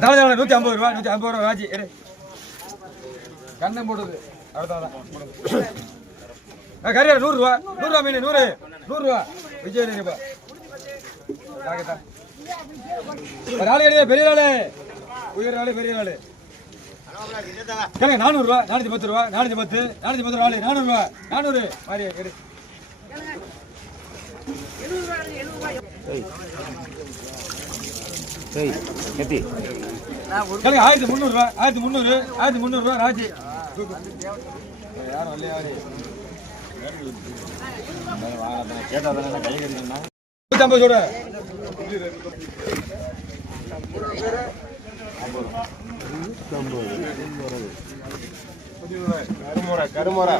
தலைவர் 150 ரூபா 150 ரூபா ராஜி கண்ணம் போடுது அடுத்ததான் கரியார் 100 ரூபா 100 ரூபா மீன் 100 ரூபா விஜய் ரூபா ஆளு கிடையாது பெரிய ஆளு உயர் ஆளு பெரிய ஆளு 400 ரூபா 410 ரூபா 410 410 ஆளு 400 ரூபா 400 மாறி எடு 1300 ரூபா 1300 ரூபா ராஜி யாரும் இல்லையா கேட்டா கை கட்டினா 150 ரூபா கருமோரா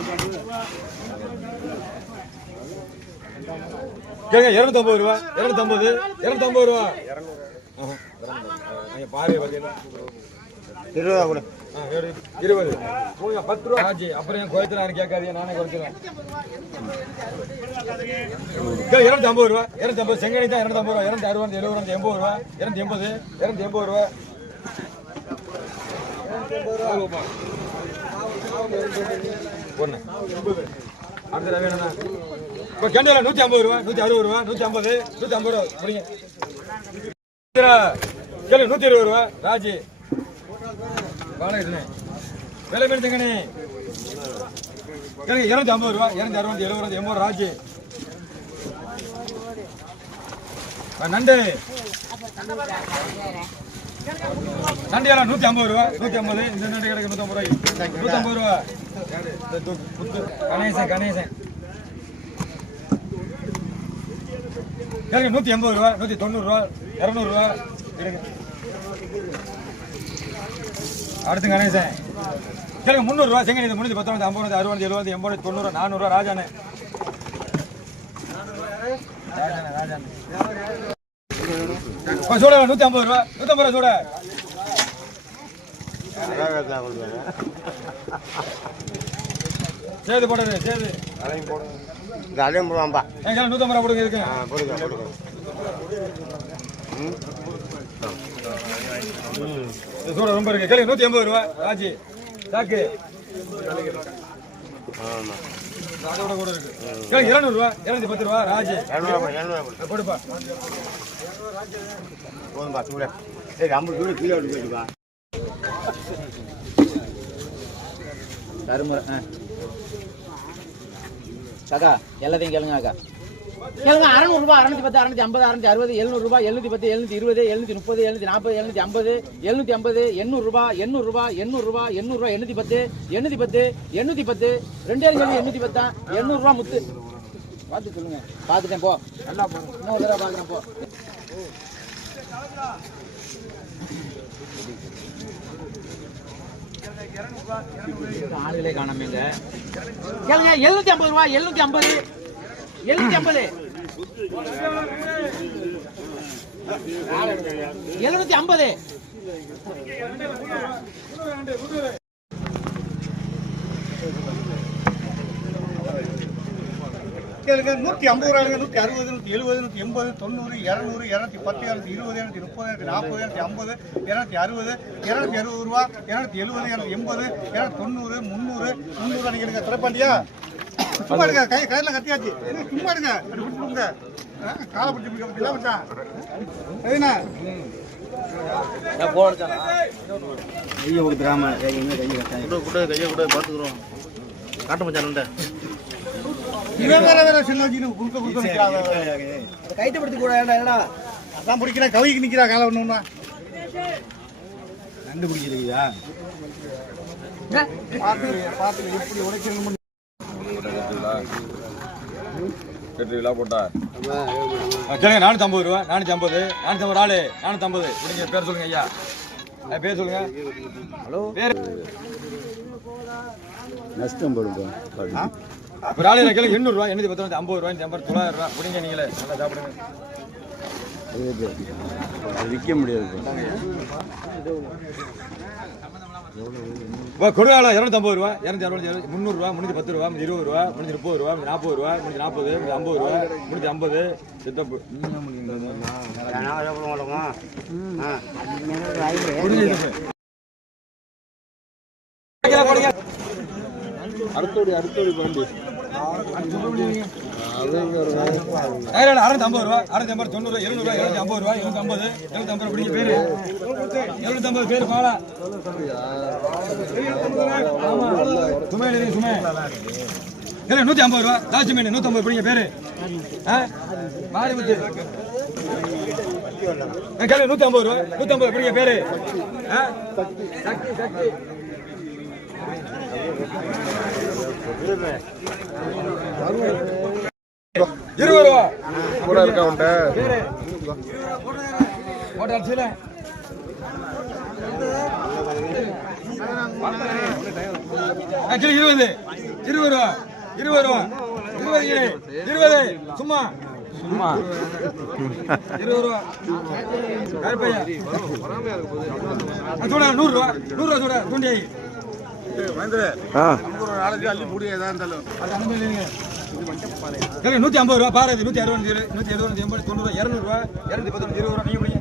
250 ரூபா 250 ரூபா பாரு 20 கூட 20 10 ரூபா ஆச்சு அப்புறம் கோயத்துல கேட்காதீங்க நானே குறைச்சிருவேன் 250 ரூபா 250 செங்கனி தான் 250 ரூபா 260 70 ரூபா 280 ரூபா ஒன்று அடுத்த வேணும்ண்ணா இப்போ கெண்டல 150 ரூபா 160 ரூபா 150 ரூபா முடிங்க 120 ரூபா ராஜி வாழை வேலை பேர் செங்கனி 250 ரூபா 260 70 80 ராஜி நண்டு நண்டியால 150 ரூபா 150 இந்த நண்டு கிடைக்க 150 ரூபா கணேசன் 180 ரூபா 190 ரூபா 200 ரூபா அடுத்து கணேசன் 300 ரூபா செங்கனி 310 50 60 70 80 90 400 ரூபா ராஜானே சோட 150 ரூபா 150 ரூபா சோட சேது போடுறது சேது அதையும் போடுவாம்பா 150 ரூபா போடுங்க இருக்கு சோட ரொம்ப இருக்கு 180 ரூபா ராஜி சாக்கு அதோட கூட இருக்கு 200 ரூபா 210 ரூபா ராஜி போடுப்பா போதும்பா சூட ஏய் 50 கிலோ கீழே எடுத்துப்பா கருமர காக்கா எல்லாத்தையும் கேளுங்க காக்கா கேளுங்க 600 ரூபாய் 610 650 660 700 ரூபாய் 710 720 730 740 750 750 800 ரூபாய் 800 ரூபாய் 800 ரூபாய் 800 ரூபாய் 810 810 ரெண்டே 810 800 ரூபாய் முத்து பார்த்து சொல்லுங்க பார்த்துட்டேன் போ நல்லா போ இன்னொரு தடவை பார்க்குறேன் போ ஆளுகளே காணாமங்க கேளுங்க 750 ரூபாய் 750 750 கேளுங்க 150 ரூபாய்ங்க 160 170 180 90 200 210 220 240 250 260 ரூபா 270 280 290 300 300 நீங்க எடுங்க திரைப்பாண்டியா சும்மா எடுங்க கையில கத்தியாச்சு சும்மா எடுங்க அப்படி பிடிச்சிடுங்க காலை பிடிச்சி பிடிக்கலாம் மச்சான் சரிண்ணா கையை கொடுத்துறாம கையை கூட பார்த்துக்குறோம் காட்ட மச்சான் இவன் வேற சின்ன குடுக்க கைத்தை பிடிச்சி கூட அதான் பிடிக்கிறா கவிக்கு நிக்கிறா காலை ஒண்ணுன்னா கண்டுபிடிக்கிறீங்களா பார்த்து எப்படி உடைக்கணும் போட்டா 450 ரூபா 450 ஆளு 450 நீங்க பேர் சொல்லுங்க ஐயா பேர் சொல்லுங்க ஹலோ பேர் நஷ்டம் போடுங்க ஒரு ஆளு கேளுங்க 800 ரூபா 810 50 ரூபாய் 900 ரூபா பிடிங்க நீங்களே நல்லா சாப்பிடுங்க விற்க முடியாது. கொடுவாளா 250 ரூபா, 260, 300 ரூபா, 310 ரூபா, 20 ரூபா, 30 ரூபா, 40 ரூபா, 40, 50 ரூபா, 50 சித்தப்பு. அடுத்தோடி பாண்டி 650 ரூபா, 650, 90 ரூபா, 700 ரூபா, 750 ரூபா, 750, 750 பிடிங்க பேரு 750 பேரு பாலா சுமே 150 ரூபா, தாச்சி மீன் 150 பிடிங்க பேரு மாறி முத்து 150 ரூபா, 150 பிடிங்க பேரு சக்தி 20 ரூபா கூட இருக்கா உண்ட போட்டா சீல 20 ரூபா 20 ரூபா 20 சும்மா 20 ரூபா கருப்பையா சூடா 100 ரூபா சூடா தூண்டி நாளைக்கு அள்ளி முடிய ஏதா இருந்தாலும் 150 ரூபா பாரு 160 170 80 90 200 ரூபா 210 20 ரூபா நீங்க முடிங்க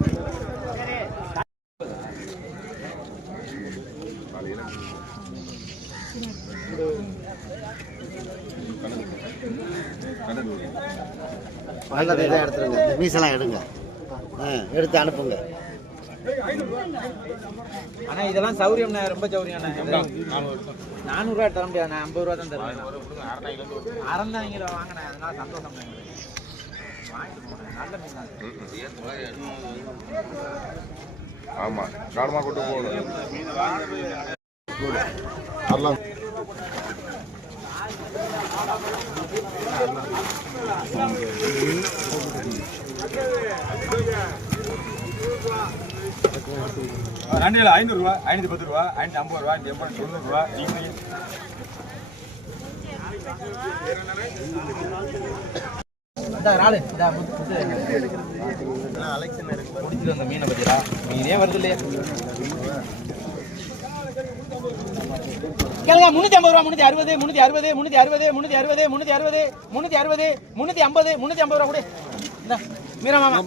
எடுத்துருங்க மீசெல்லாம் எடுங்க எடுத்து அனுப்புங்க. ஆனா இதெல்லாம் சௌரியம் ரொம்ப சௌரியம் 400 ரூபா தர முடியாது, 50 ரூபா தான் தருவேன். அறந்தாங்க வாங்கினேன், அதனால சந்தோஷம். நல்ல மீன் ஆமா காலமா கொண்டு போகணும். நண்டியில் 500 ரூபா 510 ரூபா 550 ரூபா 580 90 ரூபா அந்த மீனை பத்தியா மீனே வருது இல்லையா கேளுங்க 350 ரூபா 360 360 360 360 360 360 360 350 ரூபா கூட மீரா மாமா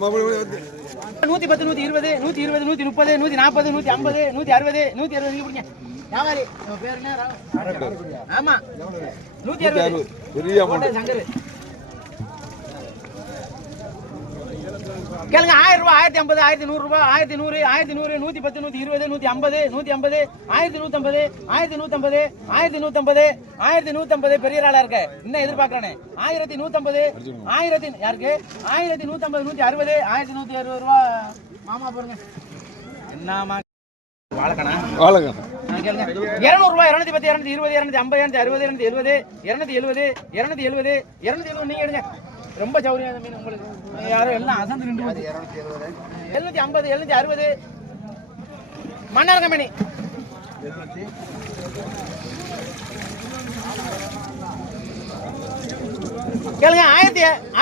110 120 120 130 140 150 160 160 நீங்க பிடிங்க யாவாரி பேர் என்ன ஆமா 160 பெரிய அமௌண்ட் சங்கர் கேளுங்க 1000 ரூபாய் 1050 1100 ரூபாய் 1100 1100 110 120 150 150 1150 1150 1150 1150 பெரிய ஆளா இருக்க இன்னும் எதிர்பார்க்கறானே 1150 1000 யாருக்கு 1150 160 1160 ரூபாய் மாமா பாருங்க என்னமா வாழக்கணா கேளுங்க 200 ரூபாய் 210 220 250 260 270 270 270 நீங்க எடுங்க ரொம்ப சௌரியம் மீன் உங்களுக்கு யாரும் எல்லாம் அசந்து நின்று 750 760 மன்னார் கம்பெனி கேளுங்க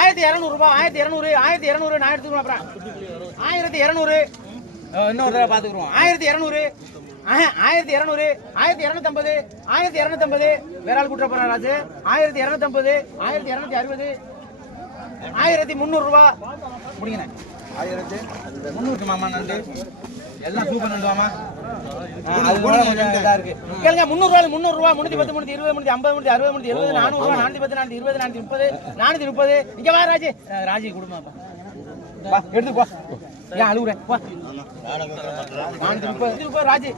1200 ரூபாய் 1200 நான் எடுத்துக்கிறோம் அப்புறம் 1200 இன்னொரு தடவை பாத்துக்கிறோம் 1200 1200 1250 1250 வேற ஆள் கூட்ட போறாரு ராஜு 1250 1260 1300 ரூபா முடிங்க 1300 மாமா நண்டு எல்லாம் சூப்பர் நண்டு மாமா அது கூட கொஞ்சம் இதா இருக்கு கேளுங்க 300 ரூபா 310 320 350 360 370 400 ரூபா 410 420 430 430 இங்க வா ராஜி குடும்பம் வா எடுத்து போ ஏன் அழுகுற போ 430 ரூபாய் ராஜி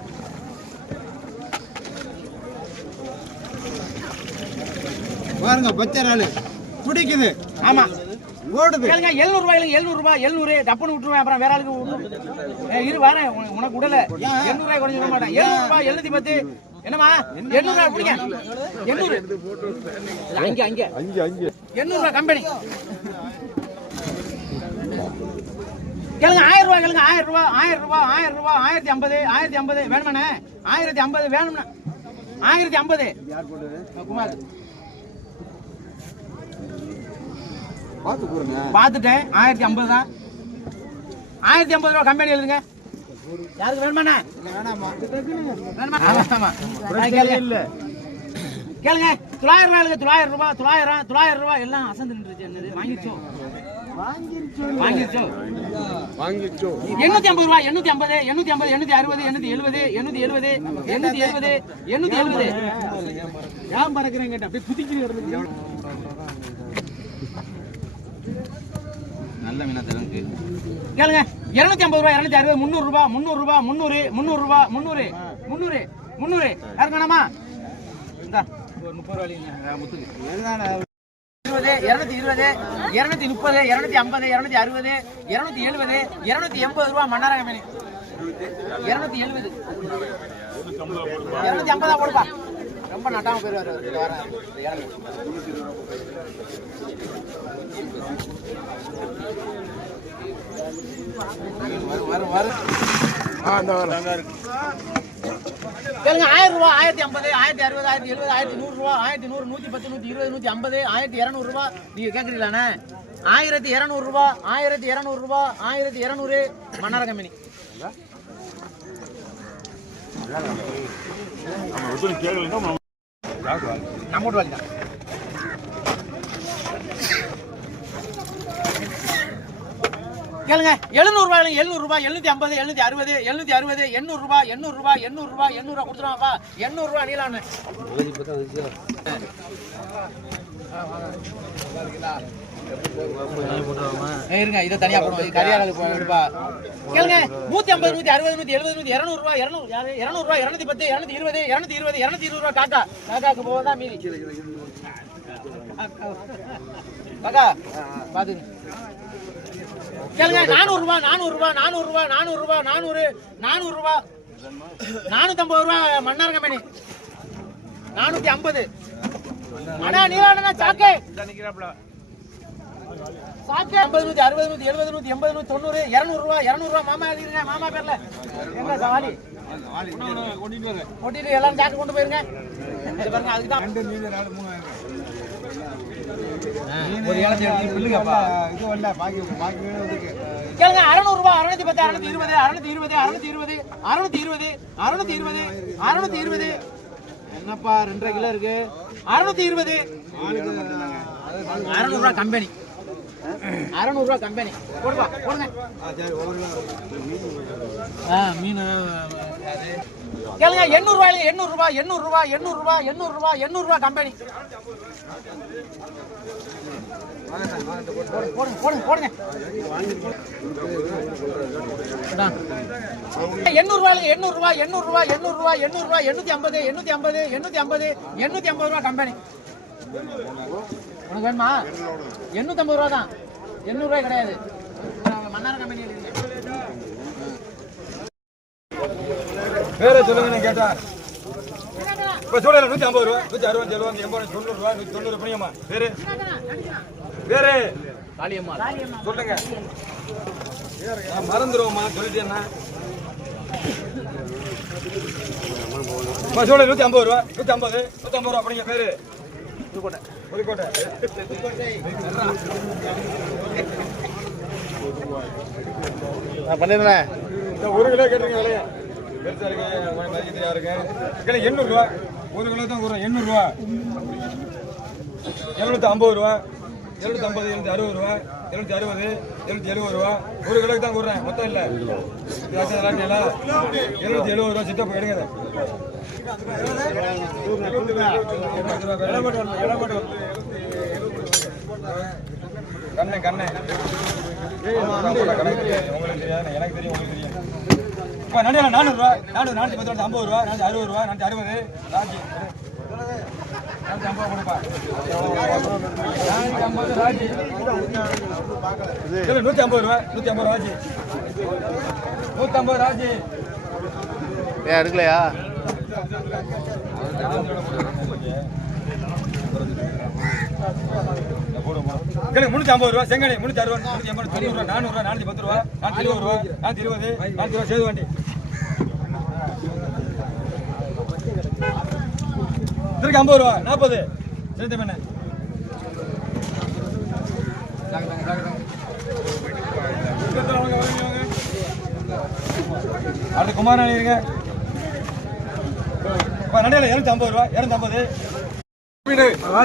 பாருங்க பச்சை ஆளு பிடிக்குது. ஆமா ஓடுது. கேளுங்க 700 ரூபாய் 700 டப்புன்னு விட்டுருவேன் அப்புறம் வேற ஆளுக்கு இரு வரேன் உனக்கு விடல 700 ரூபாய் குறைஞ்சு விட மாட்டேன் 700 ரூபாய் 710 என்னமா 800 ரூபாய் பிடிங்க 800 அங்க 800 ரூபாய் கம்பெனி கேளுங்க 1000 ரூபாய் கேளுங்க 1000 ரூபாய் 1050 வேணுமாண்ணே 1050 வேணும்னா 1050 குமார் பாத்துட்டேன் 1050 தான் 1050 ரூபா கம்பெனி எழுதுங்க. யாருக்கு வேணுமாண்ணா? வேணுமா? ஆமா. கேளுங்க 900 ரூபாய் எழுதுங்க. 900 ரூபாய் 900 ரூபாய் எல்லாம் அசந்து நின்றுச்சு. என்னது வாங்கிருச்சோ 850 ரூபாய் 850 860 870 ஏன் பறக்கிறேன் கேட்டா அப்படியே குதிக்கிறீங்க. நல்ல மீனா தரங்க கேளுங்க. 250 ரூபாய் 260 300 ரூபாய் 300 ரூபாய் 300 ரூபாய் 300 யாருக்கு வேணாமா? இந்த ஒரு 30 ரூபாய் முத்துக்கு 220 230 250 260 270 280 ரூபாய் மன்னாரக மீன் 270 250 போடுப்பா. ரொம்ப நட்டாம போயிருவாரு கேளுங்க. 1000 ரூபாய் 1050 1060 1070 1100 ரூபாய் 1100 110 120 150 1200 ரூபாய் நீங்க கேக்குறீங்களாண்ணே? 1200 ரூபாய் 1200 ரூபாய் 1200 மன்னார கம்பெனி. நம்மோட வாங்க கேளுங்க. 700 ரூபாய் 700 ரூபாய் 750 760 760 800 ரூபாய் 800 ரூபாய் 800 ரூபாய் 800 ரூபாய் கொடுத்துருவாப்பா. 800 ரூபாய் நீலான்னு இருங்க. இதை தனியா போடுவோம். கரியாளுக்கு போடுப்பா. கேளுங்க. 150 160 170 200 ரூபாய் 200 ரூபாய் 210 220 220 ரூபாய் காக்காக்கு போவதா மீறி காக்கா பாத்துங்க. கேளுங்க. 400 ரூபாய் 400 ரூபாய் 400 ரூபாய் 400 ரூபாய் 400 ரூபாய் 450 ரூபாய் மன்னார கம்பெனி 450. அண்ணா நீலாண்ணா சாக்கே சாக்கே 50 160 170 180 190 200 ரூபாய் மாமா எழுதிருங்க. மாமா பேர்ல எங்க சவாலி கொட்டிட்டு எல்லாம் சாக்கு கொண்டு போயிருங்க. பாருங்க அதுக்கு தான் ஒரு ஏலத்தை எடுத்து பில்லுங்கப்பா. இது வரல பாக்கி கேளுங்க. 600 ரூபாய் 610 620 என்னப்பா 2.5 கிலோ இருக்கு. 620 600 ரூபாய் கம்பெனி 600 ரூபாய் கம்பெனி போடுப்பா போடுங்க. மீன் கேளுங்க. 800 ரூபாய் 800 ரூபாய் 800 ரூபாய் 800 ரூபாய் 800 ரூபாய் 800 ரூபாய் கம்பெனி போடுங்க போடுங்க போடுங்க. 800 ரூபாய் 800 ரூபாய் 800 ரூபாய் 800 ரூபாய் 800 ரூபாய் 850 ரூபாய் கம்பெனி. உனக்கு வேணுமா? 850 ரூபா தான். 800 ரூபாய் கிடையாது. மன்னார கம்பெனி வேற சொல்லுங்க கேட்டா இப்ப சொல்ல 150 ரூபா 160 70 80 90 ரூபா 190 புரியுமா? வேற வேற காளியம்மா சொல்லுங்க. மறந்துருவோமா சொல்லிட்டேன்னா சொல்ல 150 ரூபா 150 ரூபா அப்படிங்க. பேரு புதுக்கோட்டை பண்ணிடுறேன். 1 கிலோ கேட்டுருங்க விலைய பெருசா இருக்கு மதிக்கத்தியா இருக்கு. 800 ரூபா 1 கிலோ தான் கூறும். 800 ரூபா 750 ரூபா 750 760 ரூபா 760 770 ரூபா 1 கிலோக்கு தான் கூடுறேன். மொத்தம் இல்ல 770 ரூபா சித்தப்பு எடுங்க. கண்ணே கண்ணே உங்களுக்கு தெரியாது எனக்கு தெரியும் உங்களுக்கு தெரியும். இப்போ 400 ரூபா 410 ரூபா 50 ரூபா 460 ரூபா 460 ராஜி 450 கொடுப்பா 450 ராஜி 150 ரூபா 150 ராஜி 150 ராஜி ஏன் எடுக்கலையா? கிளம்பி 350 ரூபா செங்கனி 360 380 ரூபா 400 ரூபா 410 ரூபா 420 ரூபா 420 ரூபா சேது வண்டி திருக்க 50 ரூபா 40 சேர்த்து பண்ண அடுத்து குமாரன் இருங்க. நண்டையில 250 ரூபா 250 250 ரூபா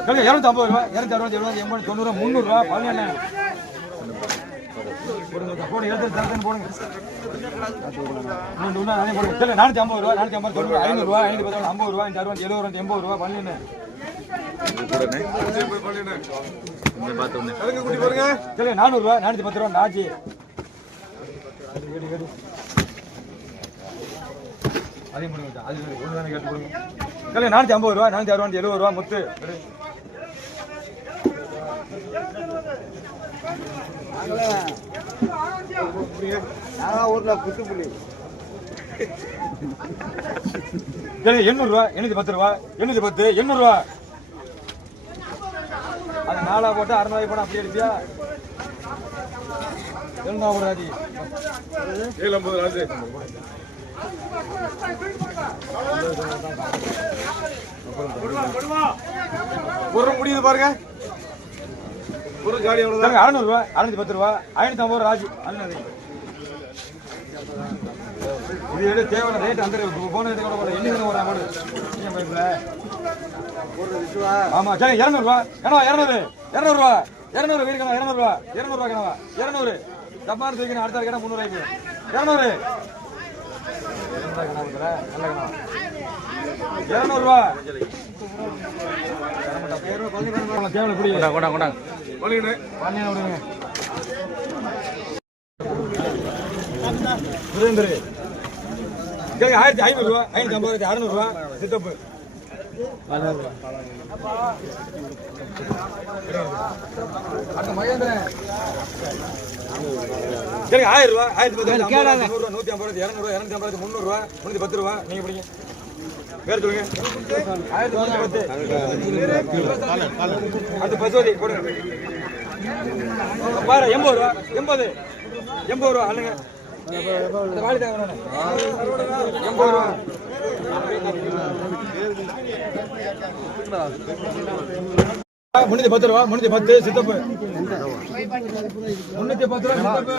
260 70 80 90 300 ரூபா பழனி போடுங்க போடுங்க 450 ரூபா 450 90 500 ரூபா 510 50 ரூபா 60 70 80 ரூபா பழனி குட்டி போடுங்க 400 ரூபா 410 ரூபா நாச்சி அதையும் போடுங்க அது ஒன்று கேட்டு போடுங்க 450 ரூபா 460 70 ரூபா முத்து ஊர்ல குத்துப்புள்ளி 800 ரூபா 810 ரூபா 810 800 ரூபா அது 4 போட்டு 600 போட்டு அப்படியே அடிப்பியா 700 ராஜி 750 ராஜி ஒரு முடியுது பாருங்க ஒரு காடி எவ்வளவு 600 ரூபா 610 ரூபா 550 ராஜி இது எடு தேவையான ரேட் அந்த போன ரேட் கூட போட என்ன ஒரு அமௌண்ட் நீங்க பைப்ல ஆமா சரி 200 ரூபா கணவா 200 ரூபா 200 வீடு கணவா 200 ரூபா 200 ரூபா கணவா 200 தப்பான தூக்கி அடுத்த கேட்டா 300 ரூபாய்க்கு 200 200 ரூபா தேவை புடி கொண்டாங்க விடுங்க சுரேந்தர் 1500 ரூபா 550 600 ரூபா சித்தப்பு அடுத்த மகேந்திரன் சரி 1000 ரூபா 1010 150 200 250 300 ரூபா 310 ரூபா நீங்க பிடிங்க பேர் சொல்லுங்க 1010 அடுத்து பசுவதி போடுங்க பாரு 80 ரூபா 80 ரூபா அல்லங்க அந்த வாளி தேவை 80 ரூபா முன்னூத்தி 10 ரூபா 310 சித்தப்பு 310 ரூபா சித்தப்பு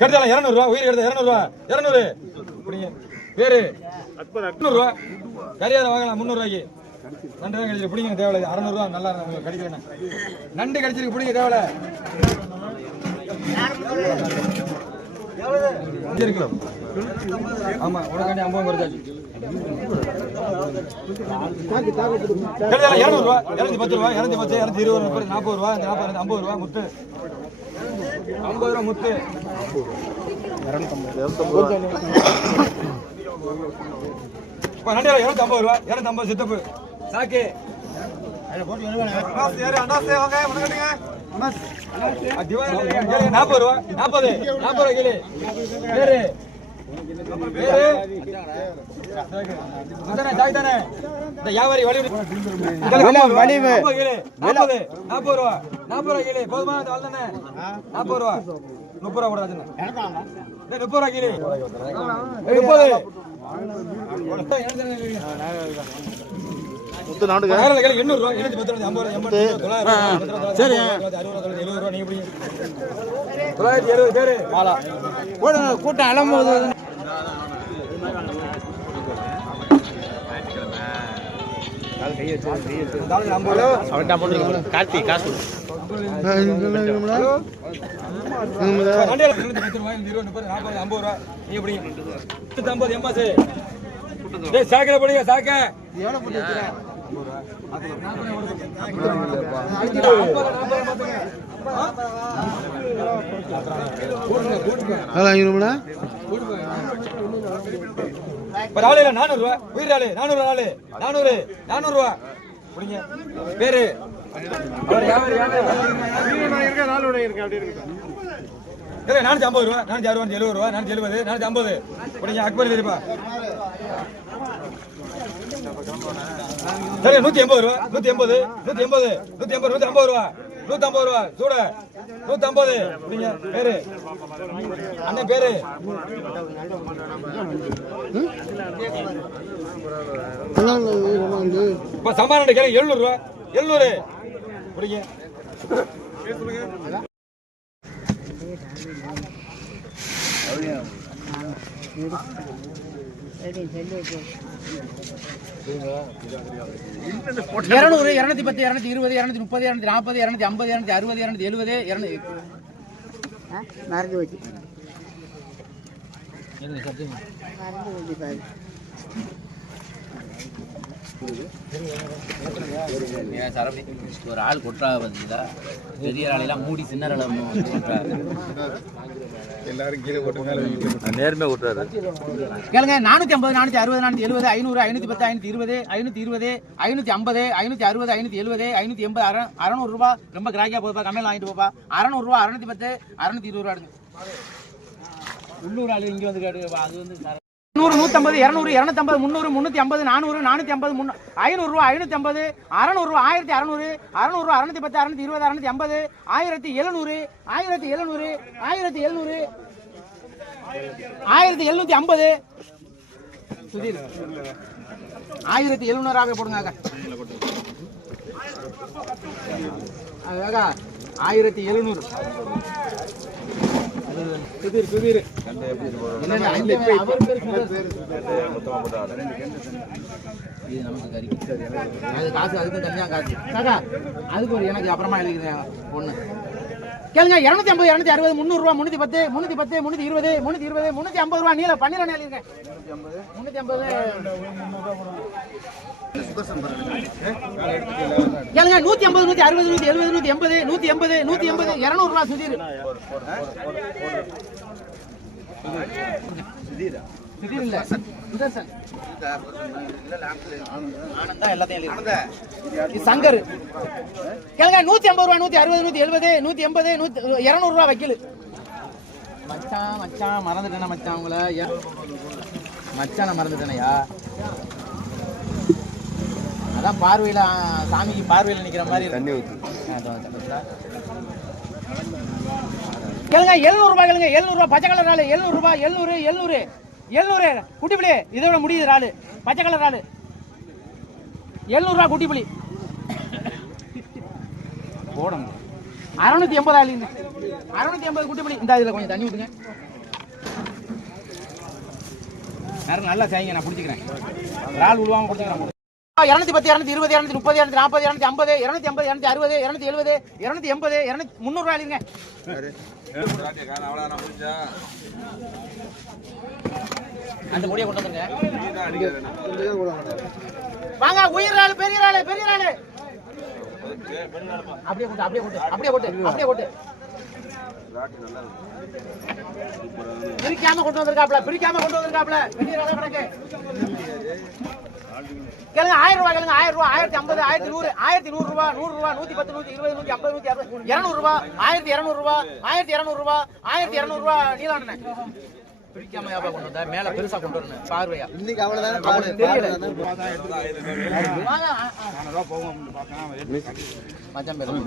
200 ரூபா உயிர் எடுத்த 200 ரூபா 200 பேரு 800 ரூபா கரியாத வாங்கலாம் 300 ரூபாய்க்கு நண்டு தான் கிடைச்சிருக்கு பிடிங்க தேவை 600 ரூபா நல்லா கிடைக்கிறேன் நண்டு கிடைச்சிருக்கு பிடிங்க தேவை ஆமா உனக்காண்டி 50 வருதாச்சு 200 ரூபா 210 ரூபா 210 220 40 ரூபா 40 50 ரூபா முத்து 50 ரூபா முத்து நண்டு 250 ரூபா 250 சித்தப்பு சாக்கே 40 ரூபா 40 ரூபா கிலோ பேரு இந்த வியாபாரி வலிவு 40 ரூபா கிலோ போதுமா 40 ரூபா 30 ரூபா போடாது 30 ரூபா கிலோ 30 800 ரூபா 810 சரி 70 ரூபா நீங்க எப்படி 970 பேரு மாலா போடுங்க கூட்டம் அலம்போது கார்த்தி காசு 210 ரூபா 20 30 40 50 ரூபா நீங்க எப்படி 150 எம்மாசு டேய் சாக்கல போடுங்க சாக்க எவ்வளவு போட்டு வச்சிரேன் 400 ரூபா உயிர் ஆளு 400 ரூபா புடிங்க பேரு அவர் யாரு 450 ரூபா 460 70 ரூபா 470 450 புடிங்க அக்பர் தெரியுமா சரி 180 ரூபா 150 ரூபா 150 ரூபா சூட 150 புடிங்க பேரு அண்ணன் பேரு இப்ப சமாதான கேளு 700 ரூபா 700 பிடிங்க. இருநூறு 210 220 230 240 250 260 270 மறந்து போச்சு ஒரு ஆள் கொட்டா பார்த்தீங்களா, பெரிய ஆளையெல்லாம் மூடி சின்ன எல்லாரும் கீழே போட்டு நேர்மையா விட்டுறாரு. கேளுங்க. 450 460 470 500 510 520 520 550 560 570 600 ரூபா. ரொம்ப கிராக்கியா போப்பா, கம்மியில் வாங்கிட்டு போப்பா. 600 ரூபா 610 620 ரூபா எடுங்க. உள்ளூர் ஆளு இங்க வந்து கேட்டு அது வந்து 100 150 200 250 300 350 400 450 500 ரூபா 550 600 ரூபா 1600 600 ரூபா 610 620 650 1700 1700 1700 1750 சுதீர் 1700 போடுங்க அக்கா. அக்கா 1700 சுதீர் சுதீர் இது நமக்கு கறி அது காசு அதுக்கு தனியா காசு காக்கா அதுக்கு ஒரு எனக்கு அப்புறமா எழுதிக்கிறேன் பொண்ணு. கேளுங்க. 250 260 300 ரூபா 310 310 320 320 350 ரூபா நீல பண்ணிரனே எழுதிருக்கேன். 350 கேளுங்க. 150 160 170 180 180 200 ரூபா சுதீர். சுதீர் இல்ல சுதர்சன் ஆனந்தா எல்லாத்தையும் எழுதி சங்கர். கேளுங்க. 150 ரூபா 160 170 180 200 ரூபா வைக்கல. மச்சான் மச்சான் மறந்துட்டேனா மச்சான் உங்களை மச்சான மறந்துட்டேனையா. அதான் பார்வையில சாமிக்கு பார்வையில நிக்கிற மாதிரி தண்ணி ஊத்து. கேளுங்க. 700 ரூபாய் கேளுங்க. 700 ரூபாய் பச்சை கலர் ஆளு 700 ரூபாய் 700 700 700 குட்டிப்புளி இதோட முடியுது ஆளு பச்சை கலர் ஆளு 700 ரூபாய் குட்டிப்புளி போடணும். 680 ஆளுங்க 680 குட்டிப்புளி. இந்த இதுல கொஞ்சம் தண்ணி ஊத்துங்க. நேரம் நல்லா செய்யுங்க, நான் பிடிச்சிக்கிறேன். ஆள் உழுவாம பிடிச்சிக்கிறேன். 210 220 230 240 250 250 260 270 300 ரூபாய் எழுதுங்க. அந்த முடிய கொண்டு வந்துங்க. வாங்க. உயிர் ஆளு பெரிய ஆளு பெரிய ஆளு அப்படியே கொண்டு அப்படியே கொண்டு அப்படியே கொண்டு அப்படியே கொண்டு பிரிக்காம கொண்டு வந்திருக்காப்ல பிரிக்காம கொண்டு வந்திருக்காப்ல பெரிய ஆளு கணக்கு. கேளுங்க. 1000 ரூபாய் கேளுங்க. 1000 ரூபாய் 1050 1100 1100 ரூபாய் 100 ரூபாய் 110 120 150 160 200 ரூபாய் 1200 ரூபாய் 1200 ரூபாய் 1200 ரூபாய் நீலாண்டனே பிரிக்காம யாபா கொண்டு வந்தா மேல பெருசா கொண்டு வரணும் பார்வையா. இன்னைக்கு அவ்வளவுதானே தெரியல. வாங்க 400 ரூபாய் போவோம் பார்க்கலாம் மச்சான் பேரு 200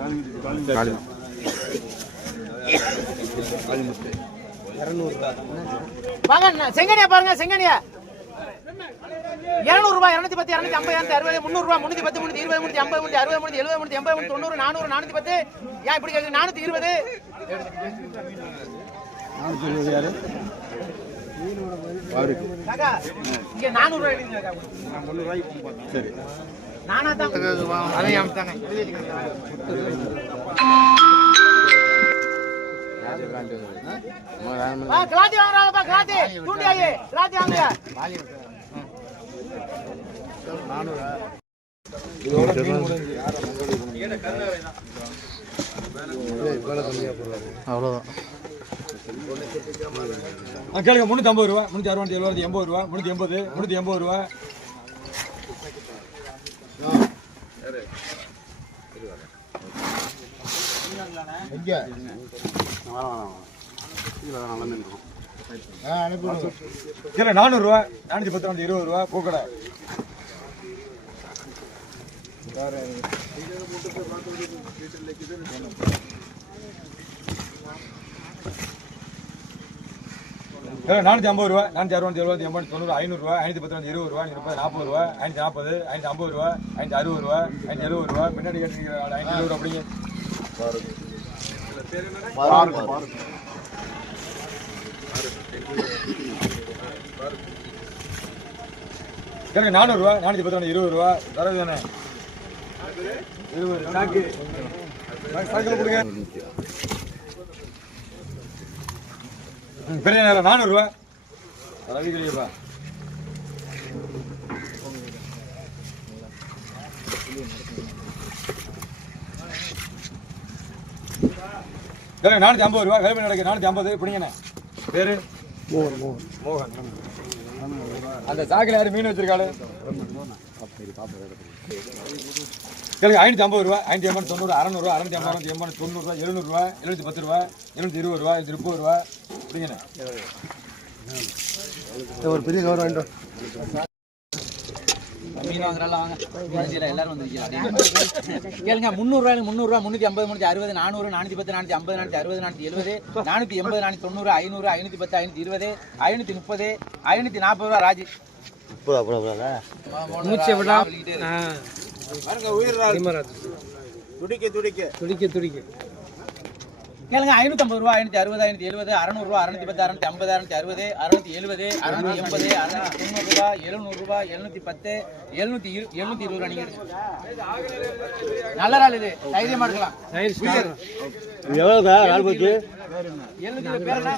வாங்க. செங்கனியா பாருங்க. செங்கனியா 200 ரூபாய் 210 250 260 300 ரூபாய் 310 320 350 360 370 380 390 400 410 ஏன் இப்படி கேக்குறீங்க? 420 யாரு காக்கா இங்க 400 ரூபாய் எடுங்க காக்கா. நான் 300 ரூபாய்க்கு போறேன். சரி நானா தான் அதை அம்தானே கிளாத்தி வாங்குறாங்கப்பா. கிளாத்தி தூண்டி ஆயி கிளாத்தி வாங்குங்க. அவ்வளவுதான். கேளுங்க. 350 ரூபா 360 70 80 ரூபா 380 380 ரூபா. கேளுங்க. 400 ரூபா 410 20 ரூபா பூக்கடை. 450 ரூபா 460 70 80 90 500 ரூபா 510 20 ரூபா 30 40 ரூபா 540 550 ரூபா 560 ரூபா 570 ரூபா பின்னாடி கேட்டீங்க 520 ரூபா அப்படிங்க கேளுங்க 400 ரூபா 410 20 ரூபா தரது தானே 20 சாக்கு சாக்கில் கொடுங்க பெரிய நேரம் 400 ரூபா ரவி கலியப்பா கேளுங்க 450 ரூபா வேலை நடக்கு 450 பிடிங்கண்ணே பேரு மோகன் அந்த சாக்கில் யாரு மீன் வச்சிருக்காரு கேளுங்க 550 ரூபா 580 90 600 ரூபா 650 80 90 ரூபா 700 ரூபா 710 ரூபா 720 ரூபா 730 ரூபா அப்படிங்கண்ணே ஒரு பெரிய கவர் வாங்கிட்டோம் மீன் வாங்குறாள் வாங்க எல்லாரும் வந்து கேளுங்க 300 ரூபாய் 300 ரூபா 350 360 400 410 450 460 470 480 490 500 510 520 530 540 ரூபா ராஜி மூச்சை விடா கேளுங்க 550 ரூபா 560 570 600 ரூபா 610 650 660 670 670 690 ரூபா 700 ரூபா 710 720 ரூபா நீங்க நல்ல நாள் இது தைரியமா இருக்கலாம் எவ்வளோக்கா 720 பேர்